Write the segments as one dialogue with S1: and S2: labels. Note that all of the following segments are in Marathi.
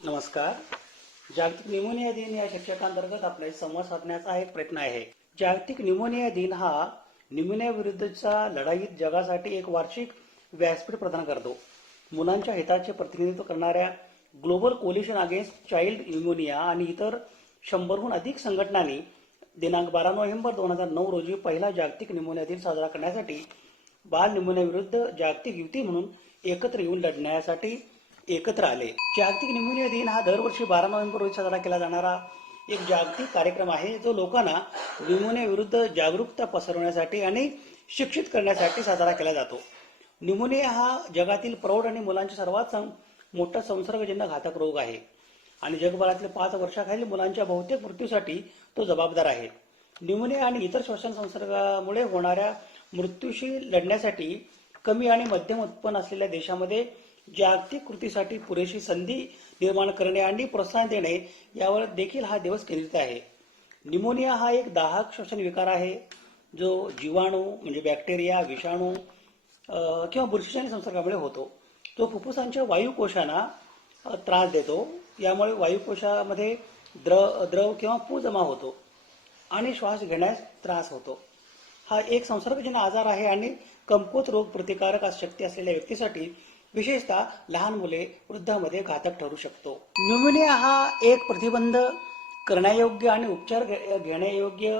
S1: नमस्कार. जागतिक निमोनिया दिन या शिक्षकांतर्गत आपले संवाद साधण्याचा एक प्रयत्न आहे. जागतिक निमोनिया दिन हा निमोनिया विरुद्धच्या लढाईत जगासाठी एक वार्षिक व्यासपीठ प्रदान करतो. मुलांच्या हिताचे प्रतिनिधित्व करणाऱ्या global coalition against child pneumonia आणि इतर शंभरहून अधिक संघटनांनी दिनांक बारा नोव्हेंबर दोन हजार नऊ रोजी पहिला जागतिक निमोनिया दिन साजरा करण्यासाठी बाल निमोनिया विरुद्ध जागतिक युती म्हणून एकत्र येऊन लढण्यासाठी एकत्र आले. जागतिक निमोनिया दिन हा दरवर्षी बारा नोव्हेंबर रोजी साजरा केला जाणारा एक जागतिक कार्यक्रम आहे जो लोकांना निमोनिया विरुद्ध जागरूकता पसरवण्यासाठी आणि शिक्षित करण्यासाठी साजरा केला जातो. निमोनिया हा जगातील प्रौढ आणि मुलांच्या सर्वात सं- मोठा संसर्गजन्य घातक रोग आहे. आणि जगभरातील पाच वर्षाखालील मुलांच्या बहुतेक मृत्यूसाठी तो जबाबदार आहे. न्यूमोनिया आणि इतर श्वसन संसर्गामुळे होणाऱ्या मृत्यूशी लढण्यासाठी कमी आणि मध्यम उत्पन्न असलेल्या देशामध्ये जागतिक कृतीसाठी पुरेशी संधी निर्माण करणे आणि प्रोत्साहन देणे यावर देखील हा दिवस केंद्रित आहे. निमोनिया हा एक दाहक श्वसन विकार आहे जो जीवाणू म्हणजे बॅक्टेरिया विषाणू किंवा बुरशीजन्य संसर्गामुळे होतो. तो फुफ्फुसांच्या वायुकोशांना त्रास देतो. यामुळे वायुकोशामध्ये द्र द्रव किंवा पू जमा होतो आणि श्वास घेण्यास त्रास होतो. हा एक संसर्गजन्य आजार आहे आणि कमकुवत रोग प्रतिकारक शक्ती असलेल्या व्यक्तीसाठी विशेषतः लहान मुले वृद्धामध्ये घातक ठरू शकतो. न्युमोनिया हा एक प्रतिबंध करण्यायोग्य आणि उपचार घे- घेण्यायोग्य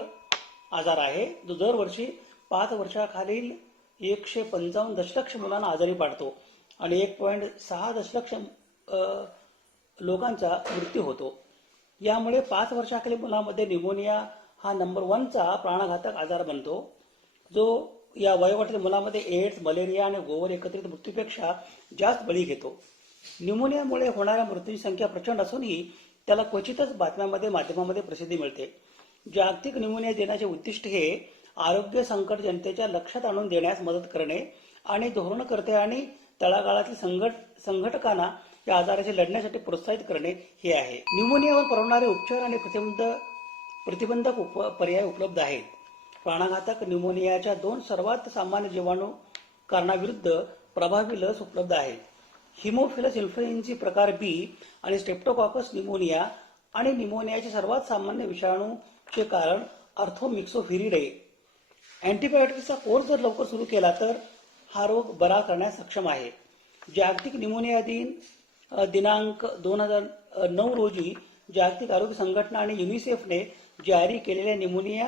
S1: आजार आहे. जो दरवर्षी पाच वर्षाखालील एकशे पंचावन्न दशलक्ष मुलांना आजारी पाडतो आणि एक पॉईंट सहा दशलक्ष लोकांचा मृत्यू होतो. यामुळे पाच वर्षाखालील मुलांमध्ये निमोनिया हा नंबर वनचा प्राणघातक आजार बनतो जो या वयोगटातील मुलामध्ये एड्स मलेरिया आणि गोवर एकत्रित मृत्यूपेक्षा जास्त बळी घेतो. न्यूमोनियामुळे होणाऱ्या मृत्यूची संख्या प्रचंड असूनही त्याला क्वचितच बातम्यांमध्ये माध्यमामध्ये प्रसिद्धी मिळते. जागतिक न्यूमोनिया दिनाचे उद्दिष्ट हे आरोग्य संकट जनतेच्या लक्षात आणून देण्यास मदत करणे आणि धोरणकर्ते आणि तळागाळातील संघट संघटकांना या आजाराशी लढण्यासाठी प्रोत्साहित करणे हे आहे. न्यूमोनियावर परवणारे उपचार आणि प्रतिबंध प्रतिबंधक उप पर्याय उपलब्ध आहेत. प्राणघातक न्यूमोनियाच्या दोन सर्वात सामान्य जीवाणू कारणाविरुद्ध प्रभावी लस उपलब्ध आहे. हिमोफिलस इन्फ्लुएन्झी प्रकार बी आणि स्टेप्टोकॉकस निमोनिया आणि निमोनियाचे सर्वात सामान्य विषाणूचे कारण अर्थोमिक्सोफिरिडे अँटीबायोटिक्सचा कोर्स जर लवकर सुरू केला तर हा रोग बरा करण्यास सक्षम आहे. जागतिक निमोनिया दिन दिनांक दोन हजार नऊ रोजी जागतिक आरोग्य संघटना आणि युनिसेफने जारी केलेल्या निमोनिया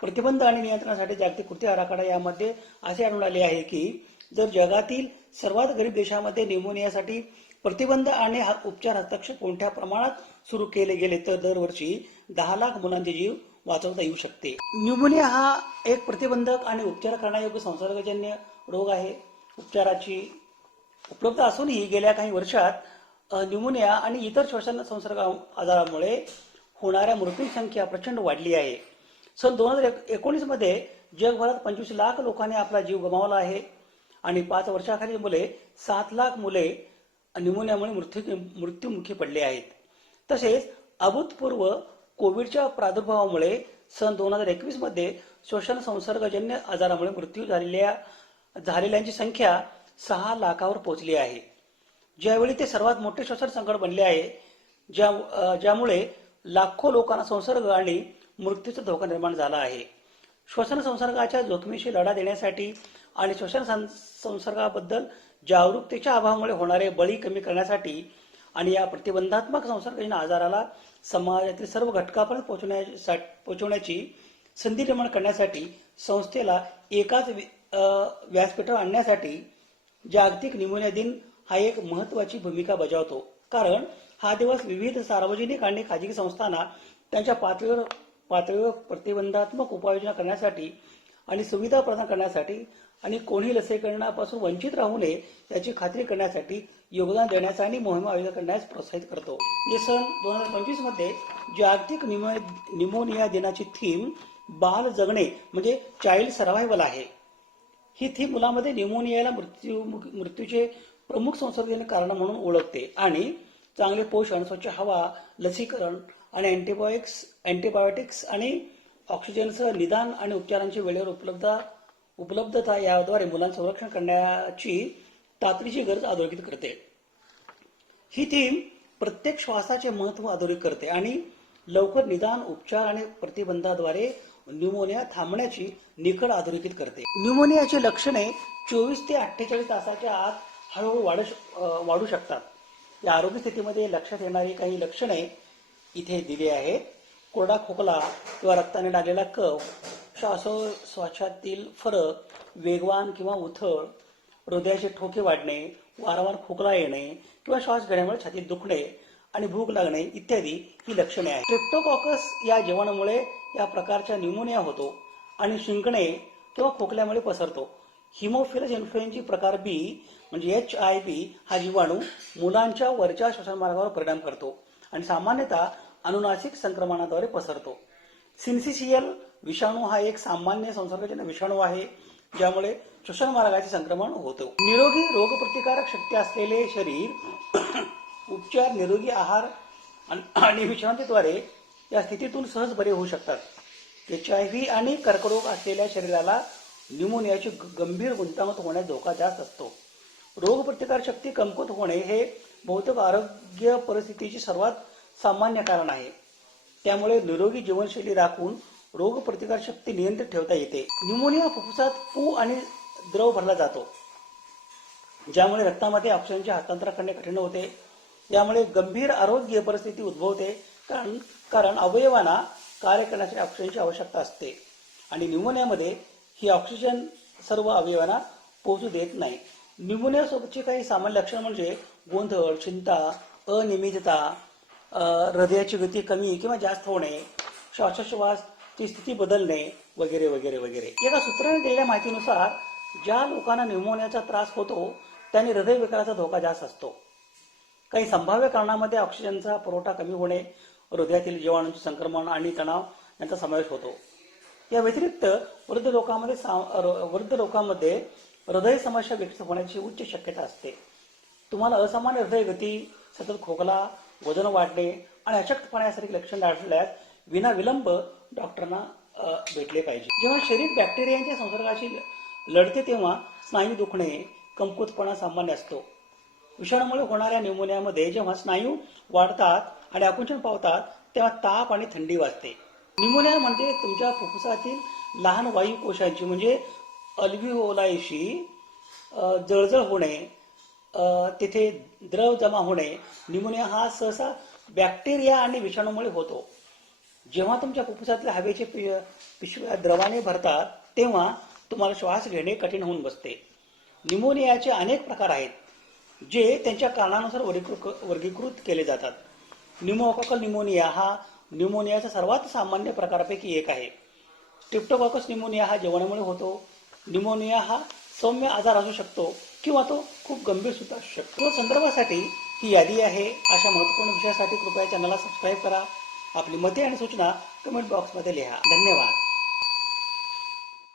S1: प्रतिबंध आणि नियंत्रणासाठी जागतिक कृती आराखडा यामध्ये असे आढळून आले आहे की जर जगातील सर्वात गरीब देशामध्ये निमोनियासाठी प्रतिबंध आणि हा- उपचार हस्तक्षेप मोठ्या प्रमाणात सुरू केले गेले तर दरवर्षी दहा लाख मुलांचे जीव वाचवता येऊ शकते. न्यूमोनिया हा एक प्रतिबंधक आणि उपचार करण्यायोग्य संसर्गजन्य रोग आहे. उपचाराची उपलब्ध असूनही गेल्या काही वर्षात न्यूमोनिया आणि इतर श्वसन संसर्ग आजारामुळे होणाऱ्या मृत्यू संख्या प्रचंड वाढली आहे. सन दोन हजार एकोणीसमध्ये जगभरात पंचवीस लाख लोकांनी आपला जीव गमावला आहे. आणि पाच वर्षाखालील मुले सात लाख मुले निमोनियामुळे मृत्यू मृत्युमुखी पडले आहेत. तसेच अभूतपूर्व कोविडच्या प्रादुर्भावामुळे सन दोन हजार एकवीसमध्ये श्वसन संसर्गजन्य आजारामुळे मृत्यू झालेल्या झालेल्यांची संख्या सहा लाखावर पोहोचली आहे. ज्यावेळी ते सर्वात मोठे श्वसन संकट बनले आहे ज्या ज्यामुळे लाखो लोकांना संसर्ग आणि मृत्यूचा धोका निर्माण झाला आहे. श्वसन संसर्गाच्या जोखमीशी लढा देण्यासाठी आणि श्वसन संसर्गाबद्दल जागरूकतेच्या अभावामुळे होणारे बळी कमी करण्यासाठी आणि या प्रतिबंधात्मक संसर्गजन्य आजाराला समाजातील सर्व घटकापर्यंत पोहोचवण्याचा पोहोचवण्याची संधी निर्माण करण्यासाठी संस्थेला एकाच व्यासपीठावर आणण्यासाठी जागतिक निमोनिया दिन हा एक महत्वाची भूमिका बजावतो. कारण हा दिवस विविध सार्वजनिक आणि खाजगी संस्थांना त्यांच्या पातळीवर पातळीवर प्रतिबंधात्मक उपाययोजना करण्यासाठी आणि सुविधा प्रदान करण्यासाठी आणि कोणी लसीकरणापासून वंचित राहू नये याची खात्री करण्यासाठी योगदान देण्याचा आणि मोहीम आयोजित करण्यास प्रोत्साहित करतो. हे सन दोन हजार पंचवीसमध्ये जागतिक निमो- निमोनिया दिनाची थीम बाल जगणे म्हणजे चाइल्ड सर्व्हायवल आहे. ही थीम मुलामध्ये निमोनियाला मृत्यू मृत्यूचे प्रमुख संसर्गजन्य कारण म्हणून ओळखते आणि चांगले पोषण स्वच्छ हवा लसीकरण आणि अँटीबायोटिक्स अँटीबायोटिक्स आणि ऑक्सिजनसह निदान आणि उपचारांची वेळेवर उपलब्ध उपलब्धता याद्वारे मुलांचं संरक्षण करण्याची तातडीची गरज अधोरेखित करते. ही थीम प्रत्येक श्वासाचे महत्त्व अधोरेखित करते आणि लवकर निदान उपचार आणि प्रतिबंधाद्वारे न्यूमोनिया थांबण्याची निकड अधोरेखित करते. न्यूमोनियाची लक्षणे चोवीस ते अठ्ठेचाळीस तासाच्या आत हळूहळू वाढू वाढू शकतात. या आरोग्य स्थितीमध्ये लक्षात येणारी काही लक्षणे इथे दिले आहेत कोरडा खोकला किंवा रक्ताने लागलेला कफ श्वासोश्वासातील फरक वेगवान किंवा उथळ हृदयाचे ठोके वाढणे वारंवार खोकला येणे किंवा श्वास घेण्यामुळे छातीत दुखणे आणि भूक लागणे इत्यादी ही लक्षणे आहेत. ट्रिप्टोकॉकस या जीवाणूमुळे या प्रकारच्या न्यूमोनिया होतो आणि शिंकणे किंवा खोकल्यामुळे पसरतो. हिमोफिलस इन्फ्लुएन्झी प्रकार बी म्हणजे एच आय बी हा जीवाणू मुलांच्या वरच्या श्वसनमार्गावर परिणाम करतो आणि सामान्यतः अनुनासिक संक्रमणाद्वारे पसरतो. सिन्सिशियल विषाणू हा एक सामान्य संसर्गजन्य विषाणू आहे ज्यामुळे श्वसन मार्गाचे संक्रमण होतो. निरोगी रोगप्रतिकारक शक्ती असलेले शरीर उपचार निरोगी आहार आणि- विश्रांतीद्वारे या स्थितीतून सहज बरे होऊ शकतात. एच आय व्ही आणि कर्करोग असलेल्या शरीराला न्यूमोनियाची गंभीर गुंतवणूक होण्यास धोका जास्त असतो. रोगप्रतिकार शक्ती कमकुत होणे हे बहुतेक आरोग्य परिस्थितीचे सर्वात सामान्य कारण आहे. त्यामुळे निरोगी जीवनशैली राखून रोगप्रतिकार शक्ती नियंत्रित ठेवता येते. न्यूमोनिया फुफ्फुसात पू आणि द्रव भरला जातो ज्यामुळे रक्तामध्ये ऑक्सिजनचे हस्तांतरण करणे कठीण होते. यामुळे गंभीर आरोग्य परिस्थिती उद्भवते कारण कारण अवयवांना कार्य करण्यासाठी ऑक्सिजनची आवश्यकता असते आणि न्यूमोनियामध्ये ही ऑक्सिजन सर्व अवयवांना पोहोचू देत नाही. न्यूमोनियासोबतची काही सामान्य लक्षणं म्हणजे गोंधळ चिंता अनियमितता हृदयाची गती कमी किंवा जास्त होणे श्वासोश्वासची स्थिती बदलणे वगैरे वगैरे वगैरे. एका सूत्राने दिलेल्या माहितीनुसार ज्या लोकांना न्यूमोनियाचा त्रास होतो त्यांनी हृदयविकाराचा धोका जास्त असतो. काही संभाव्य कारणामध्ये ऑक्सिजनचा पुरवठा कमी होणे हृदयातील जीवाणूंचे संक्रमण आणि तणाव यांचा समावेश होतो. या व्यतिरिक्त वृद्ध लोकांमध्ये सा- वृद्ध लोकांमध्ये हृदय समस्या विकसित होण्याची उच्च शक्यता असते. तुम्हाला असामान्य हृदय गती सतत खोकला वजन वाढणे आणि अशक्तपणा यासारखी लक्षणे आढळल्यास विना विलंब डॉक्टरांना भेटले पाहिजे. जेव्हा शरीर बॅक्टेरियांच्या संसर्गाशी लढते तेव्हा स्नायू दुखणे कमकुतपणा सामान्य असतो. विषाणूमुळे होणाऱ्या न्यूमोनियामध्ये जेव्हा स्नायू वाढतात आणि आकुंचन पावतात तेव्हा ताप आणि थंडी वाजते. न्यूमोनिया म्हणजे तुमच्या फुफ्फुसातील लहान वायू कोशांची म्हणजे अल्व्हिओलायशी जळजळ होणे तिथे द्रव जमा होणे न्यूमोनिया हा सहसा बॅक्टेरिया आणि विषाणूमुळे होतो. जेव्हा तुमच्या फुफ्फुसातल्या हवेचे पि- पिशव्या द्रवाने भरतात तेव्हा तुम्हाला श्वास घेणे कठीण होऊन बसते. न्यूमोनियाचे अनेक प्रकार आहेत जे त्यांच्या कारणानुसार वर्गीकृत वर्गीकृत केले जातात. न्यूमोकॉकल न्यूमोनिया हा न्यूमोनियाचा सर्वात सामान्य प्रकारापैकी एक आहे. ट्रिप्टोकॉकस न्यूमोनिया हा जेवणामुळे होतो निमोनिया हा सौम्य आजार असू शकतो किंवा तो खूप गंभीर सुद्धा असू शकतो. या संदर्भासाठी ही यादी आहे. अशा महत्त्वपूर्ण विषयासाठी कृपया चॅनलला सबस्क्राईब करा. आपली मते आणि सूचना कमेंट बॉक्समध्ये लिहा. धन्यवाद.